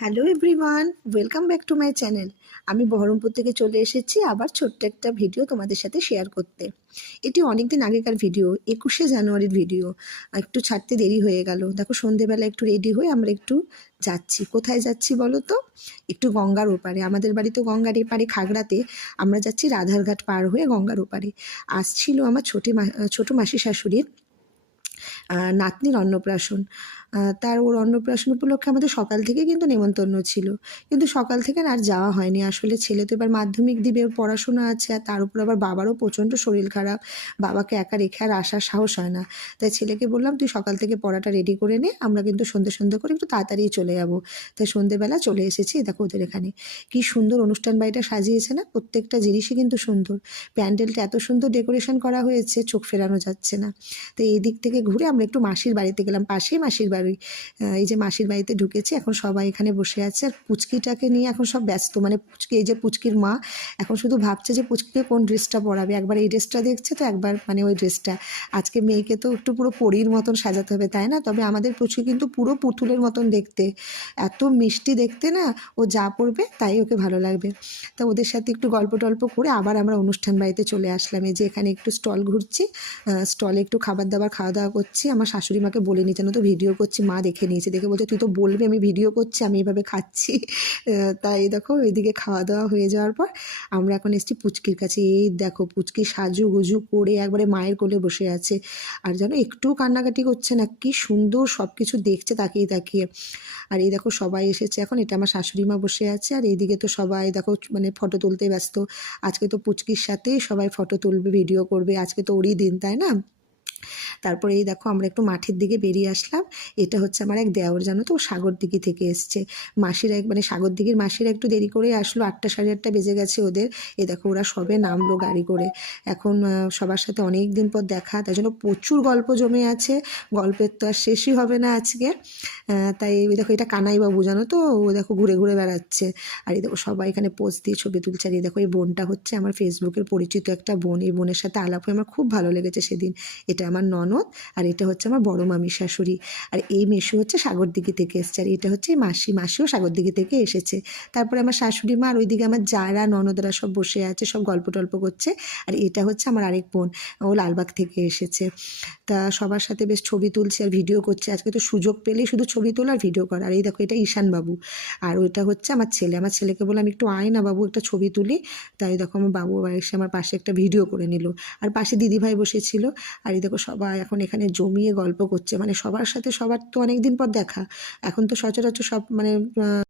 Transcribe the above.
Hello everyone, welcome back to my channel. আমি বহরমপুর থেকে চলে এসেছি আবার ছোট্ট একটা ভিডিও তোমাদের সাথে শেয়ার করতে। এটি অনেক দিন আগেকার ভিডিও, 21শে জানুয়ারির ভিডিও। একটু ছাড়তে দেরি হয়ে গেল। দেখো সন্ধেবেলা একটু রেডি হয়ে আমরা একটু যাচ্ছি। কোথায় যাচ্ছি বলো তো? একটু গঙ্গার ওপারে। আমাদের বাড়ি তো গঙ্গার এপারে খাগড়াতে। আমরা যাচ্ছি রাধারঘাট পার হয়ে গঙ্গার ওপারে। আসছিল আমার ছোট মাসি শাশুড়ির নাতনির অন্নপ্রাশন। তার ওর অন্নপ্রাশন উপলক্ষে আমাদের সকাল থেকে কিন্তু নেমন্তন্ন ছিল, কিন্তু সকাল থেকে আর যাওয়া হয়নি। আসলে ছেলে তো এবার মাধ্যমিক দিবে, ওর পড়াশোনা আছে, আর তার উপর আবার বাবারও প্রচণ্ড শরীর খারাপ। বাবাকে একা রেখে আর আসার সাহস হয় না। তাই ছেলেকে বললাম তুই সকাল থেকে পড়াটা রেডি করে নে, আমরা কিন্তু সন্ধে করে একটু তাড়াতাড়ি চলে যাবো। তাই সন্ধেবেলা চলে এসেছি। দেখো ওদের এখানে কি সুন্দর অনুষ্ঠান বাড়িটা সাজিয়েছে না, প্রত্যেকটা জিনিসই কিন্তু সুন্দর। প্যান্ডেলটা এত সুন্দর ডেকোরেশন করা হয়েছে, চোখ ফেরানো যাচ্ছে না। তো এই দিক থেকে ঘুরে আমরা একটু মাসির বাড়িতে গেলাম, পাশেই মাসির বাড়ি। এই যে মাসির বাড়িতে ঢুকেছি, এখন সবাই এখানে বসে আছে। আর পুচকিটাকে নিয়ে এখন সব ব্যস্ত, মানে পুচকি, এই যে পুচকির মা এখন শুধু ভাবছে যে পুচকিকে কোন ড্রেসটা পরাবে। একবার এই ড্রেসটা দেখছে, তো একবার মানে ওই ড্রেসটা। আজকে মেয়েকে তো একটু পুরো পরীর মতন সাজাতে হবে, তাই না? তবে আমাদের পুচকি কিন্তু পুরো পুতুলের মতন দেখতে, এত মিষ্টি দেখতে না। ও যা পরবে তাই ওকে ভালো লাগবে। তা ওদের সাথে একটু গল্প টল্প করে আবার আমরা অনুষ্ঠান বাড়িতে চলে আসলাম। এই যে এখানে একটু স্টল ঘুরছি, স্টলে একটু খাওয়া দাওয়া করছি। আমার শাশুড়ি মাকে বলিনি, যেন তো ভিডিও করছি। মা দেখে নিয়েছে, দেখে বলছে তুই তো বলবি আমি ভিডিও করছি, আমি এইভাবে খাচ্ছি। তাই দেখো এইদিকে খাওয়া দাওয়া হয়ে যাওয়ার পর আমরা এখন এসেছি পুচকির কাছে। এই দেখো পুচকি সাজুগুজু করে একবারে মায়ের কোলে বসে আছে, আর যেন একটুও কান্নাকাটি করছে না। কি সুন্দর সব কিছু দেখছে তাকিয়ে তাকিয়ে। আর এই দেখো সবাই এসেছে এখন। এটা আমার শাশুড়ি মা বসে আছে, আর এইদিকে তো সবাই দেখো মানে ফটো তুলতে ব্যস্ত। আজকে তো পুচকির সাথেই সবাই ফটো তুলবে, ভিডিও করবে। আজকে তো ওরই দিন, তাই না? তারপরে এই দেখো আমরা একটু মাঠের দিকে বেরিয়ে আসলাম। এটা হচ্ছে আমার এক দেওর, জানো তো, ও সাগরদিঘি থেকে এসছে। মাসিরা মানে সাগরদিঘির মাসিরা একটু দেরি করে আসলো, 8টা সাড়ে 8টা বেজে গেছে ওদের। এ দেখো ওরা সবে নামলো গাড়ি করে। এখন সবার সাথে অনেক দিন পর দেখা, তাই জন্য প্রচুর গল্প জমে আছে। গল্পের তো আর শেষই হবে না আজকে। তাই দেখো এটা কানাইবাবু, জানো তো, ও দেখো ঘুরে ঘুরে বেড়াচ্ছে। আর এই দেখো সবাই এখানে পোজ দিয়ে ছবি তুলছে। আর এই দেখো এই বোনটা হচ্ছে আমার ফেসবুকের পরিচিত একটা বোন। এই বোনের সাথে আলাপ হয়ে আমার খুব ভালো লেগেছে সেদিন। এটা আমার ননদ, আর এটা হচ্ছে আমার বড় মামির শাশুড়ি। আর এই মেসু হচ্ছে সাগরদিঘি থেকে এসছে, আর এটা হচ্ছে মাসিও সাগরদিঘি থেকে এসেছে। তারপরে আমার শাশুড়ি মা, আর ওইদিকে আমার যারা ননদরা সব বসে আছে, সব গল্প টল্প করছে। আর এটা হচ্ছে আমার আরেক বোন, ও লালবাগ থেকে এসেছে। তা সবার সাথে বেশ ছবি তুলছে আর ভিডিও করছে। আজকে তো সুযোগ পেলেই শুধু ছবি তোলা আর ভিডিও করা। আর এই দেখো এটা ঈশান বাবু, আর ওইটা হচ্ছে আমার ছেলে। আমার ছেলেকে বললাম একটু আয় না বাবু, একটা ছবি তুলি। তাই দেখো আমার বাবু এসে আমার পাশে একটা ভিডিও করে নিল। আর পাশে দিদিভাই বসেছিল। আর এই দেখো সবাই এখন এখানে জমিয়ে গল্প করছে, মানে সবার সাথে সবার তো অনেক দিন পর দেখা। এখন তো সচরাচর সব মানে